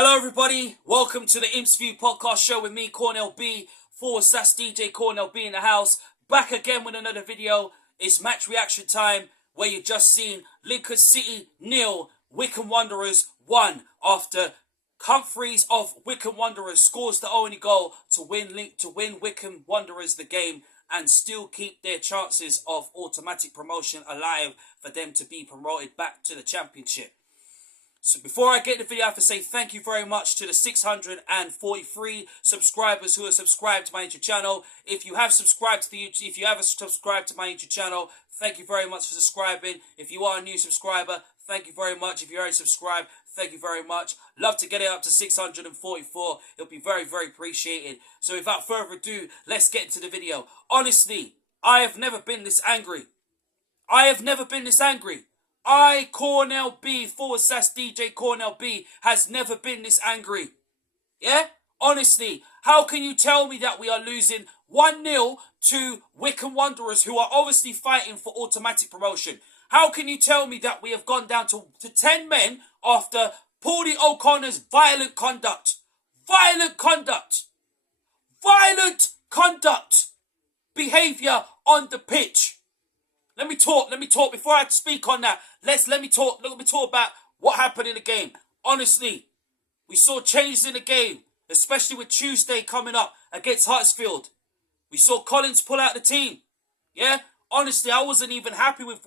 Hello everybody, welcome to the Imps View podcast show with me, Cornell B, /DJ Cornell B in the house. Back again with another video. It's match reaction time, where you just seen Lincoln City 0, Wycombe Wanderers 1, after Humphreys of Wycombe Wanderers scores the only goal to win Wycombe Wanderers the game and still keep their chances of automatic promotion alive for them to be promoted back to the championship. So before I get the video, I have to say thank you very much to the 643 subscribers who have subscribed to my YouTube channel. If you have subscribed to my YouTube channel, thank you very much for subscribing. If you are a new subscriber, thank you very much. If you're already subscribed, thank you very much. Love to get it up to 644. It'll be very, very appreciated. So without further ado, let's get into the video. Honestly, I have never been this angry. I, Cornell B, /DJ Cornell B, has never been this angry. Yeah? Honestly, how can you tell me that we are losing 1-0 to Wycombe Wanderers, who are obviously fighting for automatic promotion? How can you tell me that we have gone down to 10 men after Paulie O'Connor's violent conduct? Behaviour on the pitch. Let me talk. Before I speak on that, let me talk about what happened in the game. Honestly, we saw changes in the game, especially with Tuesday coming up against Huddersfield. We saw Collins pull out the team. Yeah? Honestly, I wasn't even happy with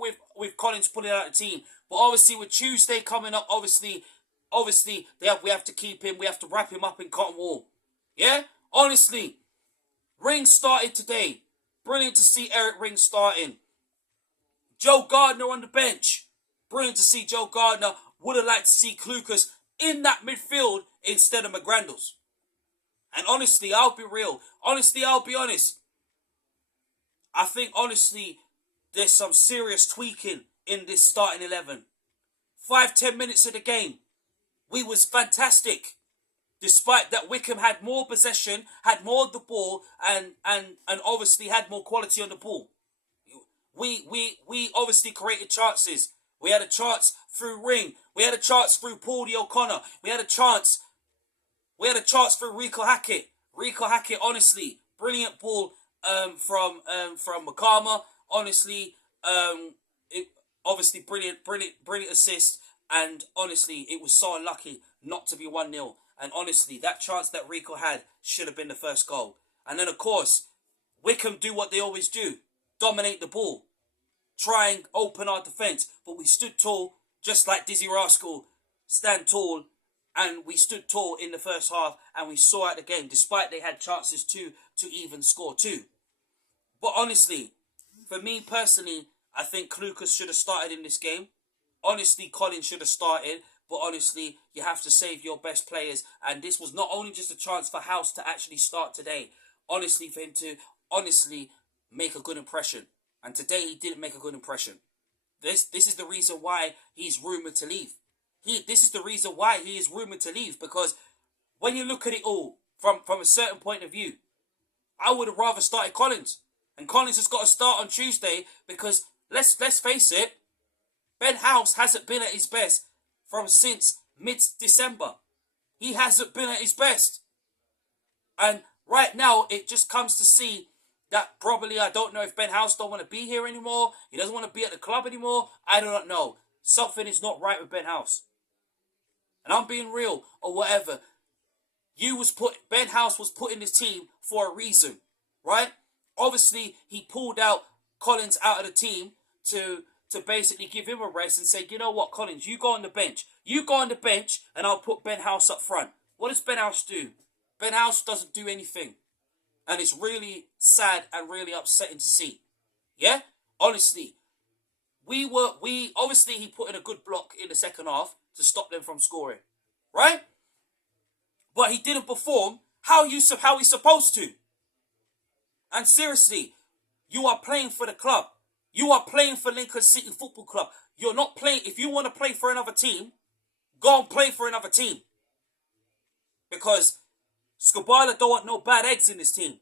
Collins pulling out the team. But obviously, with Tuesday coming up, obviously, we have to keep him. We have to wrap him up in cotton wool. Yeah? Honestly, Ring started today. Brilliant to see Eric Ring starting. Joe Gardner on the bench. Brilliant to see Joe Gardner. Would have liked to see Klukas in that midfield instead of McGrandles. And honestly, I'll be real. I'll be honest. I think, honestly, there's some serious tweaking in this starting 11. 5-10 minutes of the game, we was fantastic. Despite that Wycombe had more possession, had more of the ball, and obviously had more quality on the ball. We obviously created chances. We had a chance through Ring. We had a chance through Paulie O'Connor. We had a chance through Rico Hackett. Honestly, brilliant ball from Makama. Honestly, brilliant assist. And honestly, it was so unlucky not to be 1-0. And honestly, that chance that Rico had should have been the first goal. And then, of course, Wycombe do what they always do. Dominate the ball. Try and open our defence. But we stood tall, just like Dizzy Rascal. Stand tall. And we stood tall in the first half. And we saw out the game, despite they had chances to even score too. But honestly, for me personally, I think Klukas should have started in this game. Honestly, Collins should have started. But honestly, you have to save your best players. And this was not only just a chance for House to actually start today. Honestly, for him to make a good impression. And today he didn't make a good impression. This is the reason why he's rumoured to leave. This is the reason why he is rumoured to leave. Because when you look at it all from a certain point of view, I would have rather started Collins. And Collins has got to start on Tuesday because, let's face it, Ben House hasn't been at his best since mid-December. He hasn't been at his best. And right now, it just comes to see that probably, I don't know if Ben House don't want to be here anymore. He doesn't want to be at the club anymore. I do not know. Something is not right with Ben House. And I'm being real or whatever. Ben House was put in this team for a reason, right? Obviously, he pulled out Collins out of the team to basically give him a rest and say, you know what, Collins, you go on the bench. You go on the bench and I'll put Ben House up front. What does Ben House do? Ben House doesn't do anything. And it's really sad and really upsetting to see. Yeah? Honestly. Obviously he put in a good block in the second half to stop them from scoring. Right? But he didn't perform how he's supposed to. And seriously, you are playing for the club. You are playing for Lincoln City Football Club. You're not playing. If you want to play for another team, go and play for another team. Because Skubala don't want no bad eggs in this team.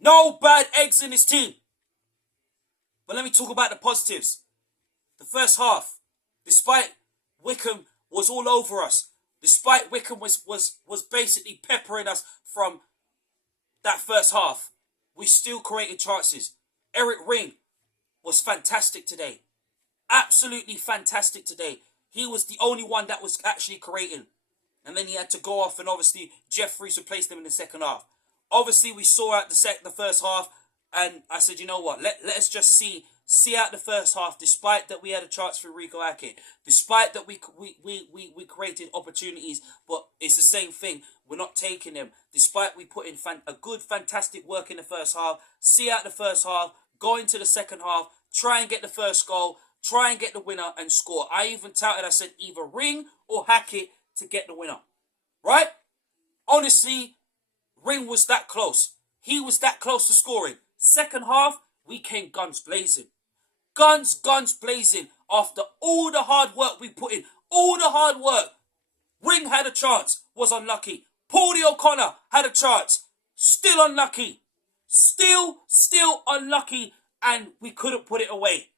No bad eggs in this team. But let me talk about the positives. The first half, despite Wycombe was all over us, Despite Wycombe was basically peppering us from that first half, we still created chances. Eric Ring was fantastic today. Absolutely fantastic today. He was the only one that was actually creating. And then he had to go off, and obviously Jeffries replaced him in the second half. Obviously, we saw out the first half, and I said, you know what? Let's just see out the first half. Despite that we had a chance for Rico Ake, despite that we created opportunities, but it's the same thing. We're not taking them. Despite we put in a good, fantastic work in the first half, see out the first half, go into the second half, try and get the first goal, try and get the winner and score. I even touted, I said either Ring or Hackett to get the winner. Right? Honestly, Ring was that close. He was that close to scoring. Second half, we came guns blazing. Guns blazing. After all the hard work we put in, all the hard work, Ring had a chance, was unlucky. Paulie O'Connor had a chance, still unlucky. Still unlucky, and we couldn't put it away.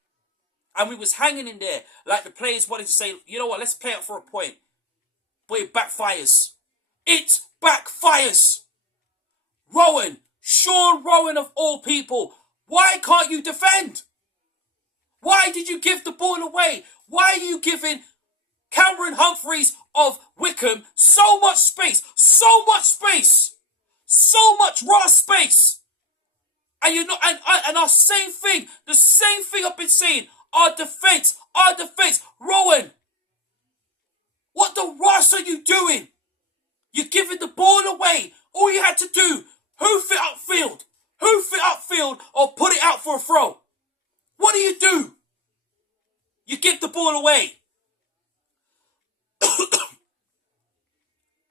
And we was hanging in there like the players wanted to say, you know what, let's play it for a point. But it backfires. It backfires. Rowan, Sean Rowan of all people, why can't you defend? Why did you give the ball away? Why are you giving Cameron Humphreys of Wycombe so much space? So much space. So much raw space. And you're not, and our same thing, the same thing I've been saying. Our defense. Rowan, what the Ross are you doing? You're giving the ball away. All you had to do, hoof it upfield, or put it out for a throw. What do? You give the ball away.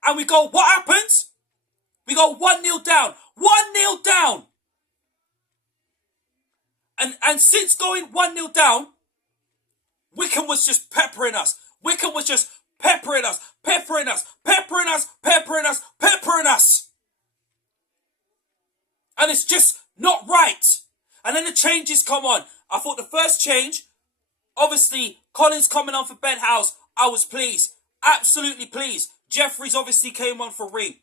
And we go, what happens? We go 1-0 down. 1-0 down. And since going 1-0 down, Wycombe was just peppering us. Wycombe was just peppering us. And it's just not right. And then the changes come on. I thought the first change, obviously, Collins coming on for Ben House, I was pleased. Absolutely pleased. Jeffries obviously came on for Ring.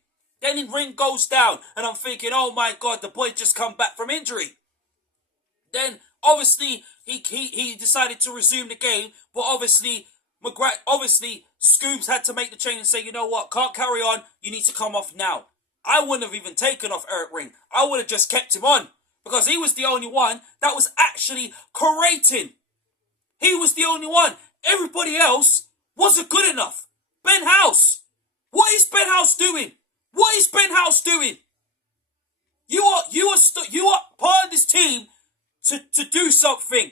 Then Ring goes down, and I'm thinking, oh my God, the boy just come back from injury. Then, obviously, he decided to resume the game, but obviously, Scoobs had to make the change and say, you know what, can't carry on, you need to come off now. I wouldn't have even taken off Eric Ring. I would have just kept him on, because he was the only one that was actually creating. He was the only one. Everybody else wasn't good enough. Ben House. What is Ben House doing? You are part of this team to do something,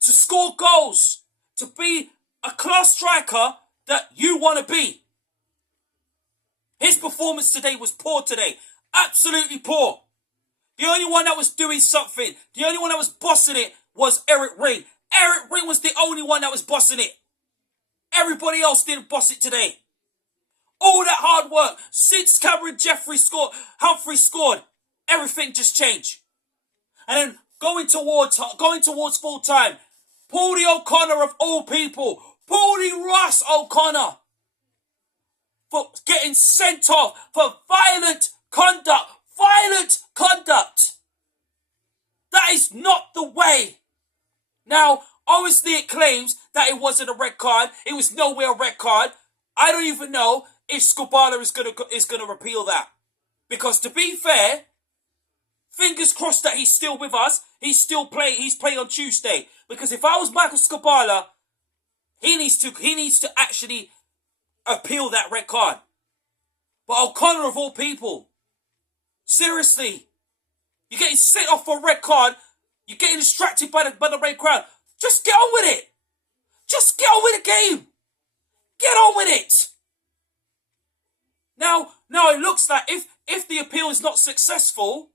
to score goals, to be a class striker that you want to be. His performance today was poor today. Absolutely poor. The only one that was doing something, the only one that was bossing it was Eric Ring. Eric Ring was the only one that was bossing it. Everybody else didn't boss it today. All that hard work, since Cameron Humphrey scored, everything just changed. And then going towards full time, Paulie O'Connor of all people, Paulie Ross O'Connor, for getting sent off for violent conduct. That is not the way. Now, obviously it claims that it wasn't a red card. It was nowhere a red card. I don't even know if Skubala is gonna repeal that. Because to be fair, fingers crossed that he's still with us. He's playing on Tuesday. Because if I was Michael Skubala, he needs to actually appeal that red card. But O'Connor of all people, seriously, you're getting sent off for a red card. You're getting distracted by the red crowd. Just get on with it. Just get on with the game. Get on with it. Now it looks like if the appeal is not successful,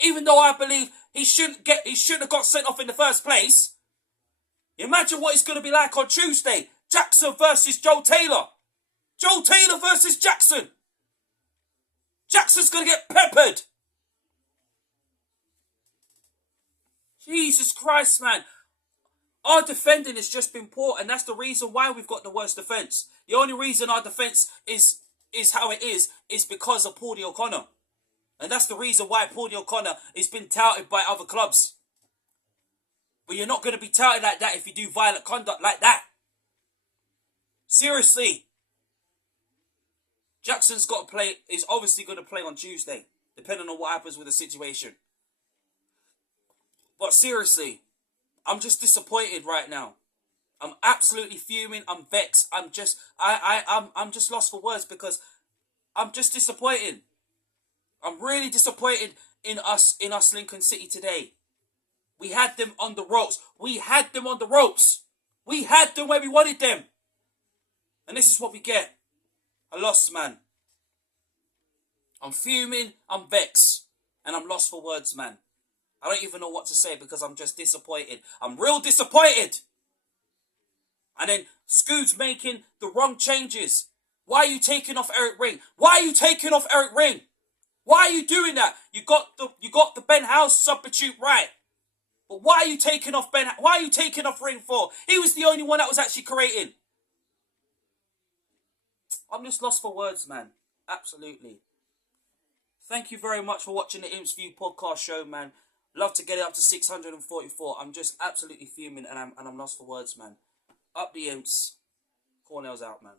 even though I believe he shouldn't have got sent off in the first place, imagine what it's going to be like on Tuesday. Jackson versus Joe Taylor. Joe Taylor versus Jackson. Jackson's going to get peppered. Jesus Christ, man. Our defending has just been poor, and that's the reason why we've got the worst defence. The only reason our defence is how it is because of Paul O'Connor. And that's the reason why Paul O'Connor has been touted by other clubs. But you're not going to be touted like that if you do violent conduct like that. Seriously. Jackson's got to play, is obviously going to play on Tuesday, depending on what happens with the situation. But seriously, I'm just disappointed right now. I'm absolutely fuming. I'm vexed. I'm just lost for words because I'm just disappointed. I'm really disappointed in us Lincoln City today. We had them on the ropes. We had them on the ropes. We had them where we wanted them. And this is what we get. A loss, man. I'm fuming. I'm vexed. And I'm lost for words, man. I don't even know what to say because I'm just disappointed. I'm real disappointed. And then Scoot's making the wrong changes. Why are you taking off Eric Ring? Why are you taking off Eric Ring? Why are you doing that? You got the Ben House substitute right. But why are you taking off Why are you taking off Ring for? He was the only one that was actually creating. I'm just lost for words, man. Absolutely. Thank you very much for watching the Imps View podcast show, man. Love to get it up to 644. I'm just absolutely fuming and I'm lost for words, man. Up the Imps. Cornell's out, man.